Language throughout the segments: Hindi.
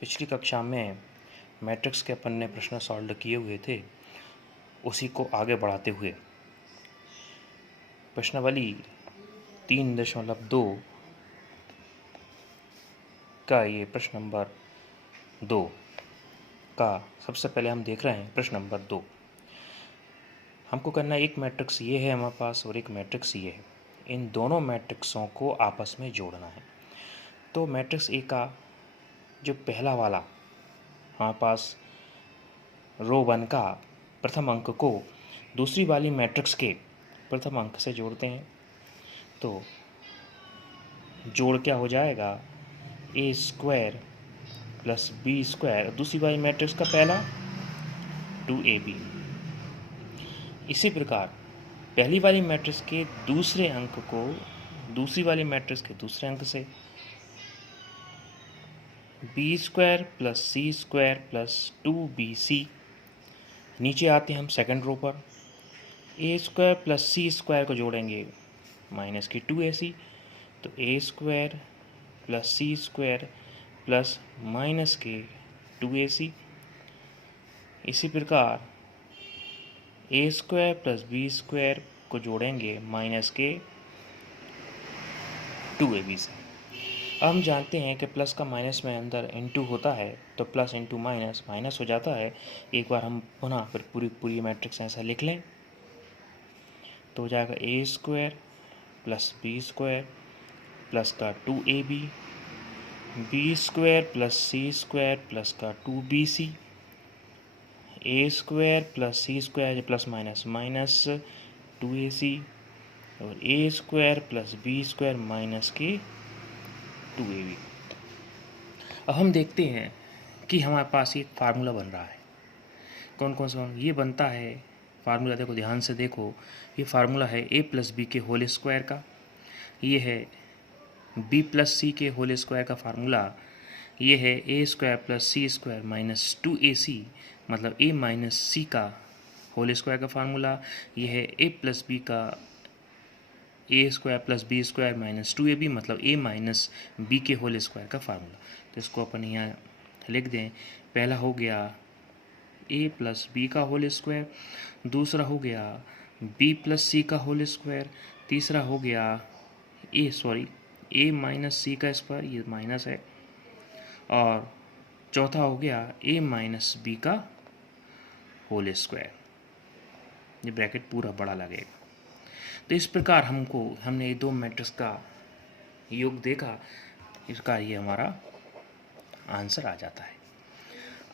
पिछली कक्षा में मैट्रिक्स के अपन ने प्रश्न सॉल्व किए हुए थे, उसी को आगे बढ़ाते हुए प्रश्नावली 3.2 का ये प्रश्न नंबर 2 का सबसे पहले हम देख रहे हैं। प्रश्न नंबर 2 हमको करना है, एक मैट्रिक्स ये है हमारे पास और एक मैट्रिक्स ये है। इन दोनों मैट्रिक्सों को आपस में जोड़ना है। तो मैट्रिक्स ए का जो पहला वाला हमारे पास रो 1 का प्रथम अंक को दूसरी वाली मैट्रिक्स के प्रथम अंक से जोड़ते हैं। तो जोड़ क्या हो जाएगा, a square plus b square, दूसरी वाली मैट्रिक्स का पहला 2ab। इसी प्रकार पहली वाली मैट्रिक्स के दूसरे अंक को दूसरी वाली मैट्रिक्स के दूसरे अंक से B square plus c square plus 2bc। नीचे आते हैं हम सेकंड रो पर, ए स्क्वायर प्लस सी स्क्वायर को जोड़ेंगे माइनस की 2ac। तो ए square plus c square plus minus के 2ac। इसी प्रकार ए स्क्वायर प्लस बी स्क्वायर को जोड़ेंगे माइनस के 2ab से। अब हम जानते हैं कि प्लस का माइनस में अंदर इनटू होता है, तो प्लस इंटू माइनस माइनस हो जाता है। एक बार हम पुनः फिर पूरी मैट्रिक्स ऐसा लिख लें तो हो जाएगा a square plus b square plus का 2ab, b square plus c square plus का 2bc, a square plus c square plus minus minus 2ac और a square plus b square minus के 2ab। अब हम देखते हैं कि हमारे पास एक फार्मूला बन रहा है। कौन कौन सा ये बनता है फार्मूला, देखो ध्यान से देखो। ये फार्मूला है ए प्लस बी के होल स्क्वायर का, ये है बी प्लस सी के होल स्क्वायर का फार्मूला, ये है ए square plus c square minus 2ac मतलब ए माइनस सी का होल स्क्वायर का फार्मूला, ये है ए प्लस बी का a square plus b square minus 2ab मतलब ए माइनस बी के होल स्क्वायर का फार्मूला। तो इसको अपन यहाँ लिख दें। पहला हो गया ए प्लस बी का होल स्क्वायर, दूसरा हो गया बी प्लस सी का होल स्क्वायर, तीसरा हो गया ए माइनस सी का स्क्वायर, ये माइनस है, और चौथा हो गया ए माइनस बी का होल स्क्वायर। ये ब्रैकेट पूरा बड़ा लगेगा। तो इस प्रकार हमने ये दो मैट्रिक्स का योग देखा, इसका ये हमारा आंसर आ जाता है।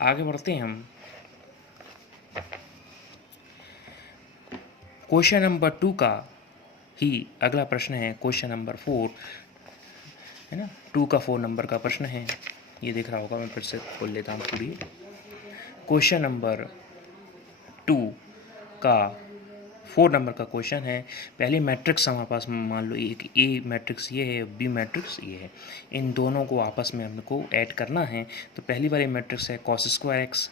आगे बढ़ते हैं हम क्वेश्चन नंबर 2 का ही अगला प्रश्न है। क्वेश्चन नंबर 4 है ना, 2 का 4 नंबर का प्रश्न है। ये दिख रहा होगा, मैं फिर से खोल लेता हूँ पूरी। क्वेश्चन नंबर 2 का 4 नंबर का क्वेश्चन है। पहले मैट्रिक्स हमारे पास मान लो एक ए मैट्रिक्स ये है, बी मैट्रिक्स ये है। इन दोनों को आपस में हमको ऐड करना है। तो पहली वाली मैट्रिक्स है cos square x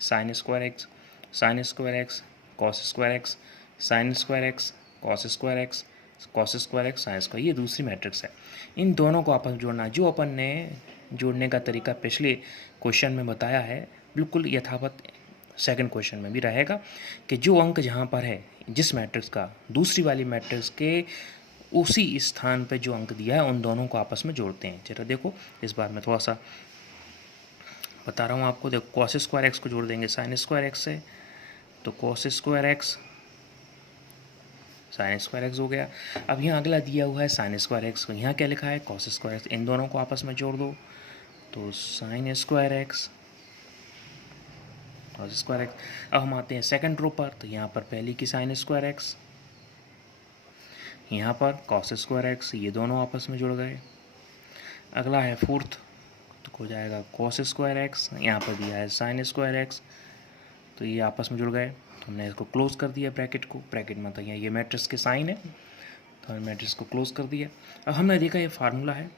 sign square x, sign square x cos square x, sign square x cos square x, cos square x sine square. ये दूसरी मैट्रिक्स है। इन दोनों को आपस में जोड़ना, जो अपन ने जोड़ने का तरीका पिछले क्वेश्चन में बताया है, बिल्कुल यथावत सेकंड क्वेश्चन में भी रहेगा कि जो अंक जहाँ पर है जिस मैट्रिक्स का, दूसरी वाली मैट्रिक्स के उसी स्थान पे जो अंक दिया है उन दोनों को आपस में जोड़ते हैं। चलो देखो, इस बार मैं थोड़ा सा बता रहा हूँ आपको। देखो कॉस स्क्वायर एक्स को जोड़ देंगे साइन स्क्वायर एक्स से, तो cos square x sign square x हो गया। अब यहाँ अगला दिया हुआ है साइन स्क्वायर एक्स, को यहाँ क्या लिखा है कॉस स्क्वायर एक्स। इन दोनों को आपस में जोड़ दो तो sign square x cos square x. अब हम आते हैं सेकंड रो पर, तो यहाँ पर पहली की साइन स्क्वायर एक्स, यहाँ पर कॉस स्क्वायर एक्स, ये दोनों आपस में जुड़ गए। अगला है फोर्थ, तो हो जाएगा कॉस स्क्वायर एक्स, यहाँ पर दिया है साइन स्क्वायर एक्स, तो ये आपस में जुड़ गए। तो हमने इसको क्लोज कर दिया ब्रैकेट को, ब्रैकेट में तो ये मैट्रिक्स के साइन है, तो हमने मैट्रिक्स को क्लोज कर दिया। अब हमने देखा ये फार्मूला है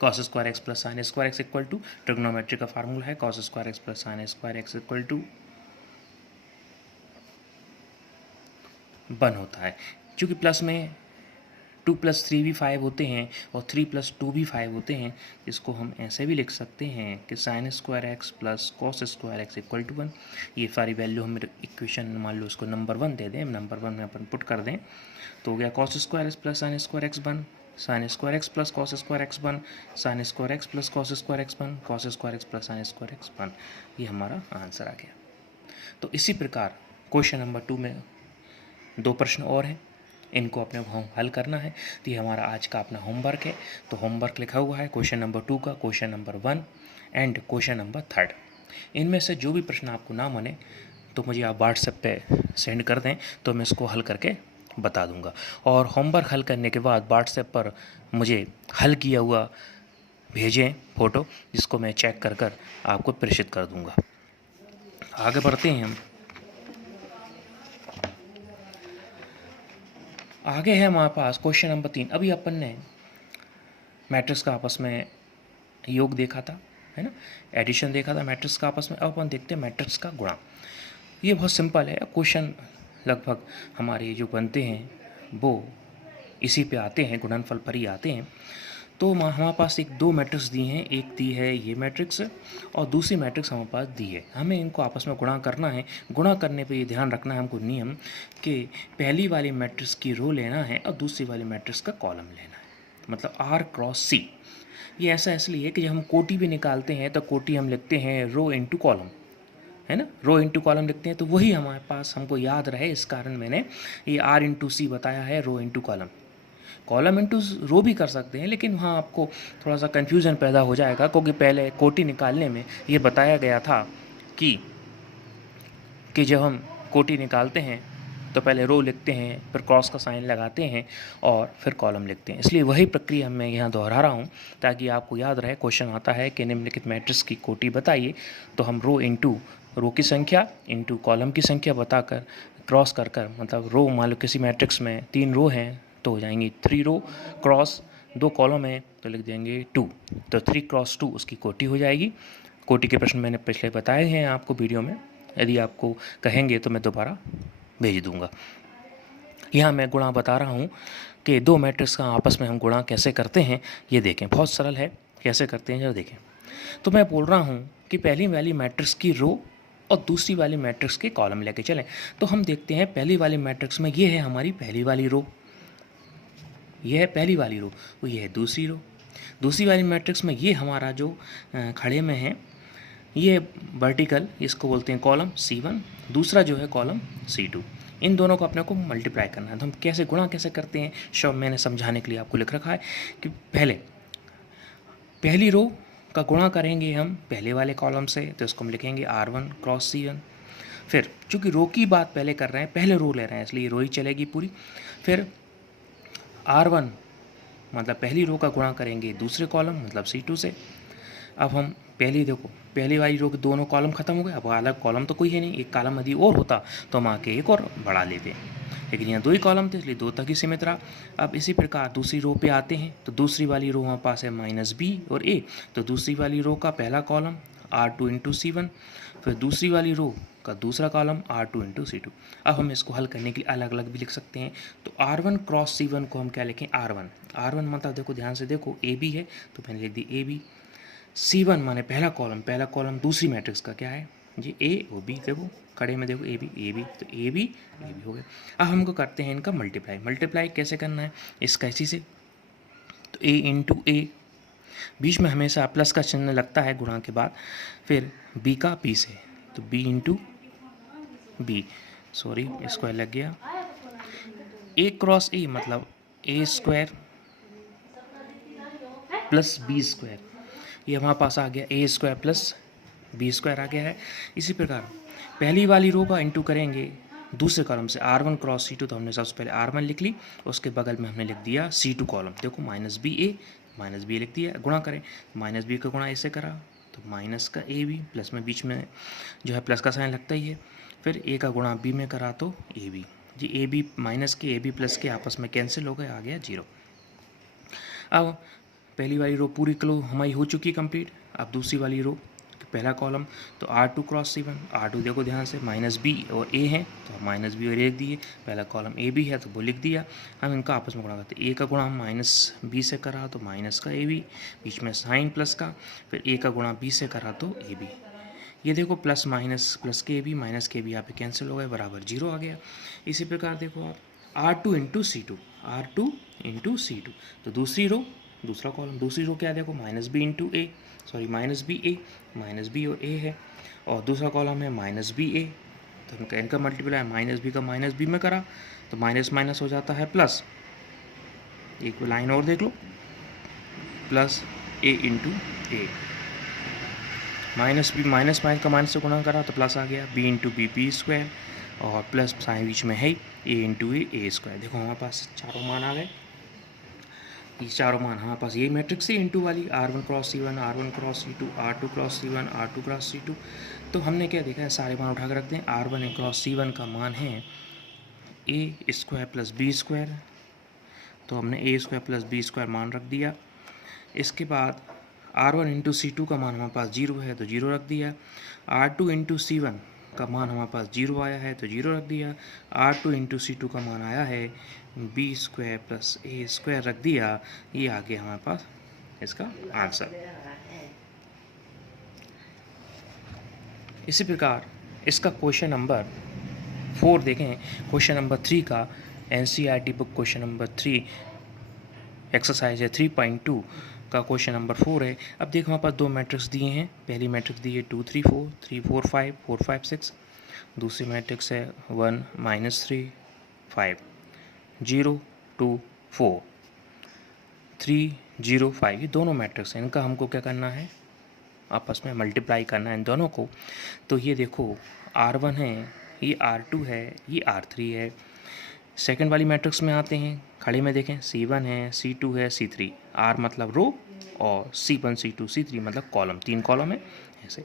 cos square x plus sine square x equal to, trigonometry का फार्मूला है cos square x plus sine square x equal to 1 होता है। चूँकि प्लस में 2+3 भी 5 होते हैं और 3+2 भी 5 होते हैं। इसको हम ऐसे भी लिख सकते हैं कि sin² x plus cos² x equal to 1। ये सारी वैल्यू हम इक्वेशन मान लो उसको नंबर 1 दे दें, नंबर 1 में अपन पुट कर दें तो हो गया cos² x plus sin² x बन, sin² x plus cos² x बन, sin² x plus cos² x बन, cos² x plus sin² x बन। ये हमारा आंसर आ गया। तो इसी प्रकार क्वेश्चन नंबर 2 में 2 प्रश्न और हैं, इनको अपने को हल करना है। तो ये हमारा आज का अपना होमवर्क है। तो होमवर्क लिखा हुआ है क्वेश्चन नंबर 2 का, question number 1 and question number 3। इनमें से जो भी प्रश्न आपको ना बने तो मुझे आप व्हाट्सएप पे सेंड कर दें तो मैं इसको हल करके बता दूंगा। और होमवर्क हल करने के बाद व्हाट्सएप पर मुझे हल किया हुआ भेजें फ़ोटो, जिसको मैं चेक कर कर आपको प्रेषित कर दूंगा। आगे बढ़ते हैं हम। आगे है हमारे पास क्वेश्चन नंबर 3। अभी अपन ने मैट्रिक्स का आपस में योग देखा था, है ना, एडिशन देखा था मैट्रिक्स का आपस में। अब अपन देखते हैं मैट्रिक्स का गुणा। ये बहुत सिंपल है। क्वेश्चन लगभग हमारे जो बनते हैं वो इसी पे आते हैं, गुणनफल पर ही आते हैं। तो हमारे पास एक 2 मैट्रिक्स दी हैं, एक दी है ये मैट्रिक्स और दूसरी मैट्रिक्स हमारे पास दी है। हमें इनको आपस में गुणा करना है। गुणा करने पे ये ध्यान रखना है हमको नियम कि पहली वाली मैट्रिक्स की रो लेना है और दूसरी वाली मैट्रिक्स का कॉलम लेना है, मतलब R×C। ये ऐसा इसलिए कि जब हम कोटि भी निकालते हैं तो कोटि हम लिखते हैं रो इंटू कॉलम, है ना, रो इंटू कॉलम लिखते हैं। तो वही हमारे पास हमको याद रहे, इस कारण मैंने ये R×C बताया है, row into column. Column into row भी कर सकते हैं, लेकिन वहाँ आपको थोड़ा सा कन्फ्यूज़न पैदा हो जाएगा, क्योंकि पहले कोटि निकालने में ये बताया गया था कि जब हम कोटि निकालते हैं तो पहले रो लिखते हैं, फिर क्रॉस का साइन लगाते हैं और फिर कॉलम लिखते हैं। इसलिए वही प्रक्रिया मैं यहाँ दोहरा रहा हूँ ताकि आपको याद रहे। क्वेश्चन आता है कि निम्नलिखित मैट्रिक्स की कोटि बताइए, तो हम रो इंटू रो की संख्या इंटू कॉलम की संख्या बताकर क्रॉस कर कर, मतलब रो मान लो किसी मैट्रिक्स में 3 रो हैं तो हो जाएंगी 3 रो, क्रॉस 2 कॉलम है तो लिख देंगे 2, तो 3×2 उसकी कोटि हो जाएगी। कोटि के प्रश्न मैंने पिछले बताए हैं आपको वीडियो में, यदि आपको कहेंगे तो मैं दोबारा भेज दूंगा। यहाँ मैं गुणा बता रहा हूँ कि 2 मैट्रिक्स का आपस में हम गुणा कैसे करते हैं। ये देखें, बहुत सरल है, कैसे करते हैं जरा देखें। तो मैं बोल रहा हूँ कि पहली वाली मैट्रिक्स की रो और दूसरी वाली मैट्रिक्स के कॉलम लेके चलें। तो हम देखते हैं पहली वाली मैट्रिक्स में ये है हमारी पहली वाली रो, ये है पहली वाली रो, तो ये है दूसरी रो। दूसरी वाली मैट्रिक्स में ये हमारा जो खड़े में है ये वर्टिकल, इसको बोलते हैं कॉलम C1, दूसरा जो है कॉलम C2। इन दोनों को अपने को मल्टीप्लाई करना है। तो हम कैसे गुणा कैसे करते हैं, शब्द मैंने समझाने के लिए आपको लिख रखा है कि पहले पहली रो का गुणा करेंगे हम पहले वाले कॉलम से, तो इसको हम लिखेंगे R1×C1। फिर चूँकि रो की बात पहले कर रहे हैं, पहले रो ले रहे हैं, इसलिए रो ही चलेगी पूरी। फिर R1 मतलब पहली रो का गुणा करेंगे दूसरे कॉलम मतलब C2 से। अब हम पहली वाली रो के दोनों कॉलम खत्म हो गए, अब अलग कॉलम तो कोई है नहीं। एक कॉलम यदि और होता तो हम आके एक और बढ़ा लेते, लेकिन यहाँ 2 ही कॉलम थे इसलिए 2 तक ही सीमित रहा। अब इसी प्रकार दूसरी रो पे आते हैं, तो दूसरी वाली रो हमारे पास है -B और A, तो दूसरी वाली रो का पहला कॉलम R2×C1, फिर दूसरी वाली रो का दूसरा कॉलम R2×C2। अब हम इसको हल करने के लिए अलग अलग भी लिख सकते हैं। तो R1×C1 को हम क्या लिखें, R1 मतलब देखो ध्यान से देखो AB है तो मैंने लिख दी AB। C1 माने पहला कॉलम दूसरी मैट्रिक्स का क्या है जी A और B, देखो खड़े में देखो AB तो AB हो गया। अब हमको करते हैं इनका मल्टीप्लाई कैसे करना है इसका, इसी से तो A×A, बीच में हमेशा प्लस का चिन्ह लगता है गुणा के बाद, फिर B का B से तो B, सॉरी स्क्वायर लग गया, A×A मतलब A² प्लस B², ये हमारे पास आ गया A² प्लस B² आ गया है। इसी प्रकार पहली वाली रो का इंटू करेंगे दूसरे कॉलम से R1×C2, तो हमने सबसे पहले R1 लिख ली, उसके बगल में हमने लिख दिया C2 कॉलम, देखो -B लिख दिया। गुणा करें, -B का गुणा ऐसे करा तो माइनस का AB, प्लस में बीच में जो है प्लस का साइन लगता ही है, फिर A का गुणा B में करा तो AB जी, AB माइनस के AB प्लस के आपस में कैंसिल हो गए, आ गया 0। अब पहली वाली रो पूरी क्लो हमारी हो चुकी है कंप्लीट। अब दूसरी वाली रो पहला कॉलम, तो R2 क्रॉस C1, R2 देखो ध्यान से माइनस बी और ए है, तो माइनस बी और ए लिख दिए, पहला कॉलम ए बी है तो वो लिख दिया। हम इनका आपस में गुणा करते हैं, ए का गुणा हम माइनस बी से करा तो माइनस का ए बी, बीच में साइन प्लस का, फिर ए का गुणा बी से करा तो ए बी। ये देखो प्लस माइनस प्लस के बी माइनस के बी यहाँ पे कैंसिल हो गए, बराबर जीरो आ गया। इसी प्रकार देखो आप R2 into C2, R2 into C2, तो दूसरी रो दूसरा कॉलम दूसरी रो क्या देखो माइनस बी इंटू ए, सॉरी माइनस बी और ए है, और दूसरा कॉलम है माइनस बी ए, तो इनका मल्टीप्लाई माइनस बी का माइनस बी में करा तो माइनस माइनस हो जाता है प्लस, एक लाइन और देख लो, प्लस ए इंटू ए, माइनस बी माइनस का माइनस से गुणा करा तो प्लस आ गया, बी इंटू बी स्क्वायर, और प्लस साइन बीच में है ए इंटू ए स्क्वायर। देखो हमारे पास चारों मान आ गए, ये चारों मान हमारे पास ये मैट्रिक्स है इंटू वाली, R1 cross C1, R1 cross C2, R2 cross C1, R2 cross C2। तो हमने क्या देखा है, सारे मान उठा कर रखते हैं। R1 क्रॉस C1 का मान है ए स्क्वायर प्लस बी स्क्वायर, तो हमने ए स्क्वायर प्लस बी स्क्वायर मान रख दिया। इसके बाद R1 इंटू C2 का मान हमारे पास जीरो है तो जीरो रख दिया, R2 इंटू C1 का मान हमारे पास जीरो आया है तो जीरो रख दिया, R2 इंटू C2 का मान आया है बी स्क्वायर प्लस ए स्क्वायर रख दिया। ये आ गया हमारे पास इसका आंसर। इसी प्रकार इसका क्वेश्चन नंबर 4 देखें, क्वेश्चन नंबर 3 का NCERT book question number 3 exercise है 3.2 का क्वेश्चन नंबर 4 है। अब देखो हमारे पास दो मैट्रिक्स दिए हैं, पहली मैट्रिक्स दी है 2 3 4, 3 4 5, 4 5 6, दूसरी मैट्रिक्स है 1 -3 5, 0 2 4, 3 0 5। ये दोनों मैट्रिक्स हैं, इनका हमको क्या करना है, आपस में मल्टीप्लाई करना है इन दोनों को। तो ये देखो R1 है, ये R2 है, ये R3 है। सेकंड वाली मैट्रिक्स में आते हैं, खड़े में देखें C1 है, C2 है, C3, R मतलब रो और C1 C2 C3 मतलब कॉलम, 3 कॉलम है ऐसे।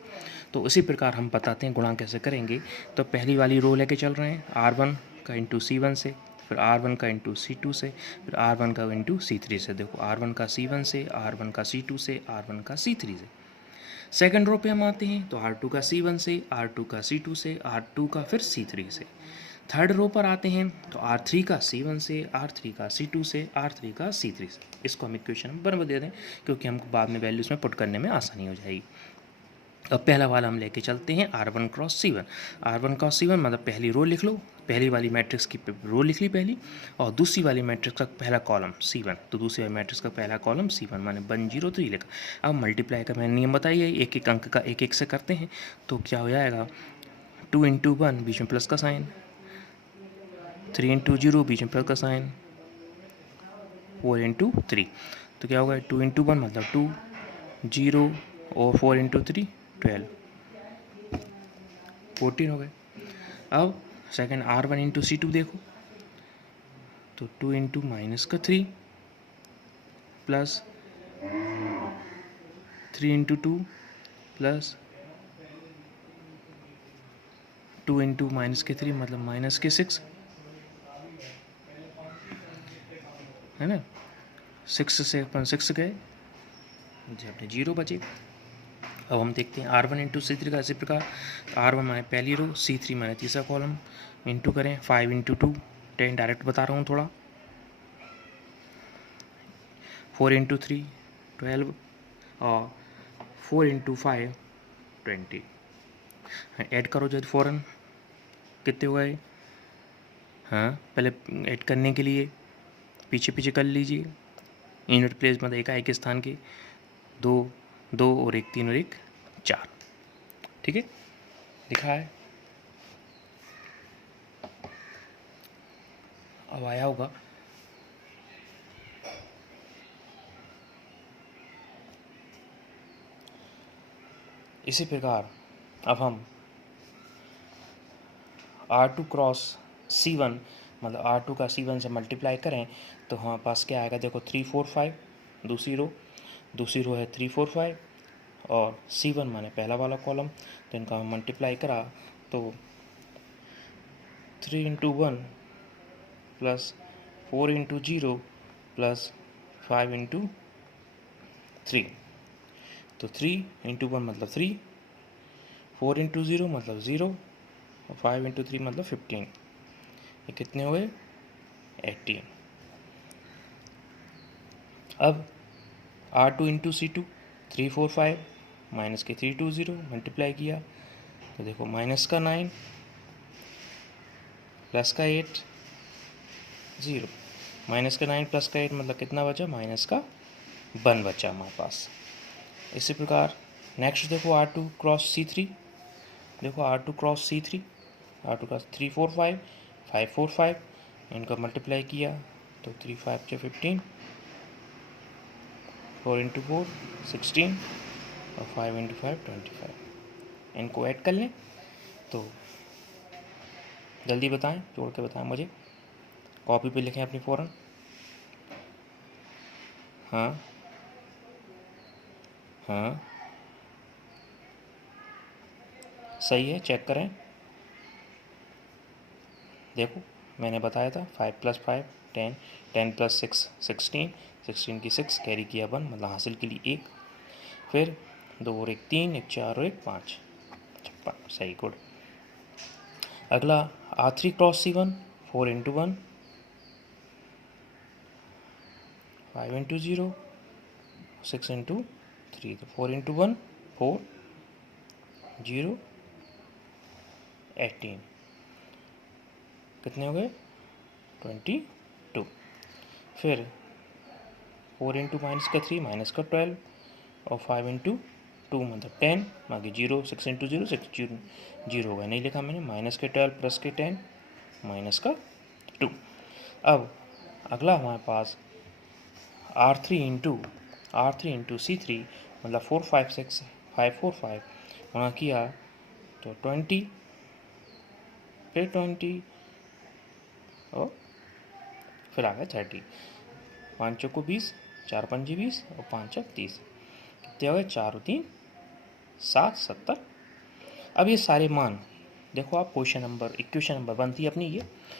तो इसी प्रकार हम बताते हैं गुणा कैसे करेंगे। तो पहली वाली रो लेके चल रहे हैं, R1 का इंटू C1 से, फिर R1 का इंटू C2 से, फिर R1 का इंटू C3 से। देखो R1 का C1 से, R1 का C2 से, R1 का C3 से। सेकंड रो पे हम आते हैं तो R2 का C1 से, R2 का C2 से, R2 का फिर C3 से। थर्ड रो पर आते हैं तो R3 का C1 से, R3 का C2 से, R3 का C3 से। इसको हम इक्वेशन में बराबर दे दें क्योंकि हमको बाद में वैल्यूज़ में पुट करने में आसानी हो जाएगी। अब पहला वाला हम लेके चलते हैं R1 cross C1, R1 cross C1 मतलब पहली रो लिख लो, पहली वाली मैट्रिक्स की रो लिख ली पहली, और दूसरी वाली मैट्रिक्स का पहला कॉलम C1, तो दूसरी वाली मैट्रिक्स का पहला कॉलम C1 माने 1 0 3 लिखा। अब मल्टीप्लाई का मैंने नियम बताइए, एक एक अंक का एक एक से करते हैं तो क्या हो जाएगा, 2 इंटू 1 बीच में प्लस का साइन, 3 इंटू 0 बीच में प्लस का साइन, 4 इंटू 3, तो क्या होगा 2 इंटू 1 मतलब 2, 0 और 4 इंटू 3 12, 14 हो गए। अब सेकंड R1 इंटू C2 देखो तो 2 इंटू माइनस का 3 plus 3 into 2 plus 2 into minus के 3 मतलब माइनस के 6 है ना, 6 से अपन 6 गए जी, अपने 0 बचे। अब हम देखते हैं R1 इंटू C3 का। इसी प्रकार R1 माने पहली रो, C3 माने तीसरा कॉलम, इंटू करें 5 इंटू 2 10, डायरेक्ट बता रहा हूँ थोड़ा, 4 इंटू 3 12 और 4 इंटू 5 20। ऐड करो जब फ़ौरन कितने हुए, हाँ पहले ऐड करने के लिए पीछे पीछे कर लीजिए, यूनिट प्लेस मतलब एक स्थान के 2 2 और 1 3 और 1 4, ठीक है लिखा है। अब आया होगा, इसी प्रकार अब हम R2 क्रॉस C1 मतलब R2 का C1 से मल्टीप्लाई करें तो हमारे पास क्या आएगा, देखो 3 4 5 दूसरी रो है 3 4 5 और C1 माने पहला वाला कॉलम, तो इनका हम मल्टीप्लाई करा तो 3 into 1 plus 4 into 0 plus 5 into 3, तो 3 इंटू 1 मतलब 3 4 इंटू 0 मतलब 0, और 5 इंटू 3 मतलब 15। ये कितने हुए? 18। अब R2 इंटू C2 3 4 5 माइनस के 3 2 0 मल्टीप्लाई किया तो देखो माइनस का 9 प्लस का 8 0, माइनस का 9 प्लस का 8 मतलब कितना बचा? माइनस का 1 बचा हमारे पास। इसी प्रकार नेक्स्ट देखो R2 क्रॉस C3, देखो R2 cross C3, R2 cross 3 4 5 5 4 5, इनका मल्टीप्लाई किया तो 3 5 से 15, 4 इंटू 4 16 और 5 इंटू 5 25। इनको ऐड कर लें तो जल्दी बताएं, जोड़ के बताएं मुझे, कॉपी पे लिखें अपनी फ़ौरन। हाँ हाँ सही है, चेक करें। देखो मैंने बताया था 5 + 5 10, 10 + 6 16, 16 की 6 कैरी किया 1 मतलब हासिल के लिए 1, फिर 2 और 1 3, 1 4 और 1 5, 56। सही, गुड। अगला R3 cross C1 4 into 1 5 into 0 6 into 3, तो 4 इंटू 1 4 0 18, कितने हो गए? 22। फिर 4 इंटू माइनस का 3 माइनस का 12 और 5 इंटू 2 मतलब 10, बाकी 0 6 इंटू 0 6 0 होगा, नहीं लिखा मैंने, माइनस के 12 प्लस के 10 माइनस का 2। अब अगला हमारे पास R3 इंटू C3 मतलब 4 5 6 5 4 5 वहाँ किया तो 20, फिर 20 और फिर आ गया 30, 5 चौको 20, 4 पंजे 20 और 5 चौक 30, कितने हो गए? 4 और 3 7 70। अब ये सारे मान देखो आप, इक्वेशन नंबर 1 थी अपनी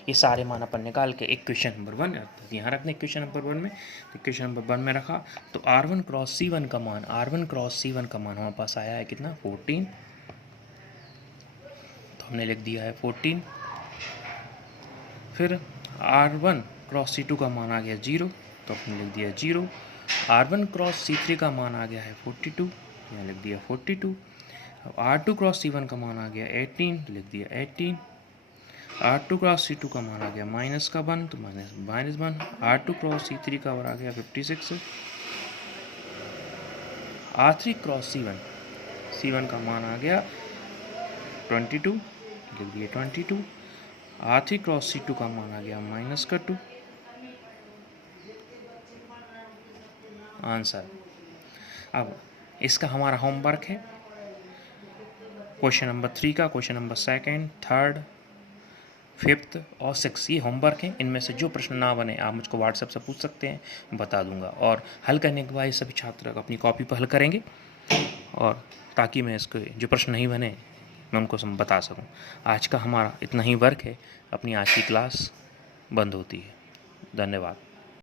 ये सारे मान अपन निकाल के इक्वेशन नंबर 1 यहाँ रखना। इक्वेशन नंबर 1 में, तो इक्वेशन नंबर 1 में रखा तो R1 क्रॉस C1 का मान हमारे पास आया है कितना? 14, तो हमने लिख दिया है 14। फिर R1 क्रॉस C2 का मान आ गया 0, तो हमने लिख दिया 0। R1 क्रॉस C3 का मान आ गया है 42, यहाँ लिख दिया 42। अब R2 क्रॉस C1 का मान आ गया 18, तो लिख दिया 18। R2 क्रॉस C2 का मान आ गया माइनस का 1, तो माइनस 1। R2 क्रॉस C3 का आ गया 56। R3 क्रॉस C1 का मान आ गया 22, लिख दिया 22। R3 क्रॉस C2 का मान आ गया माइनस का 2। आंसर। अब इसका हमारा होमवर्क है क्वेश्चन नंबर 3 का, question number 2nd 3rd 5th और 6th, ये होमवर्क है। इनमें से जो प्रश्न ना बने आप मुझको व्हाट्सएप से पूछ सकते हैं, बता दूंगा। और हल करने के बाद सभी छात्र अपनी कॉपी पर हल करेंगे, और ताकि मैं इसके जो प्रश्न नहीं बने मैं उनको बता सकूं। आज का हमारा इतना ही वर्क है, अपनी आज की क्लास बंद होती है। धन्यवाद।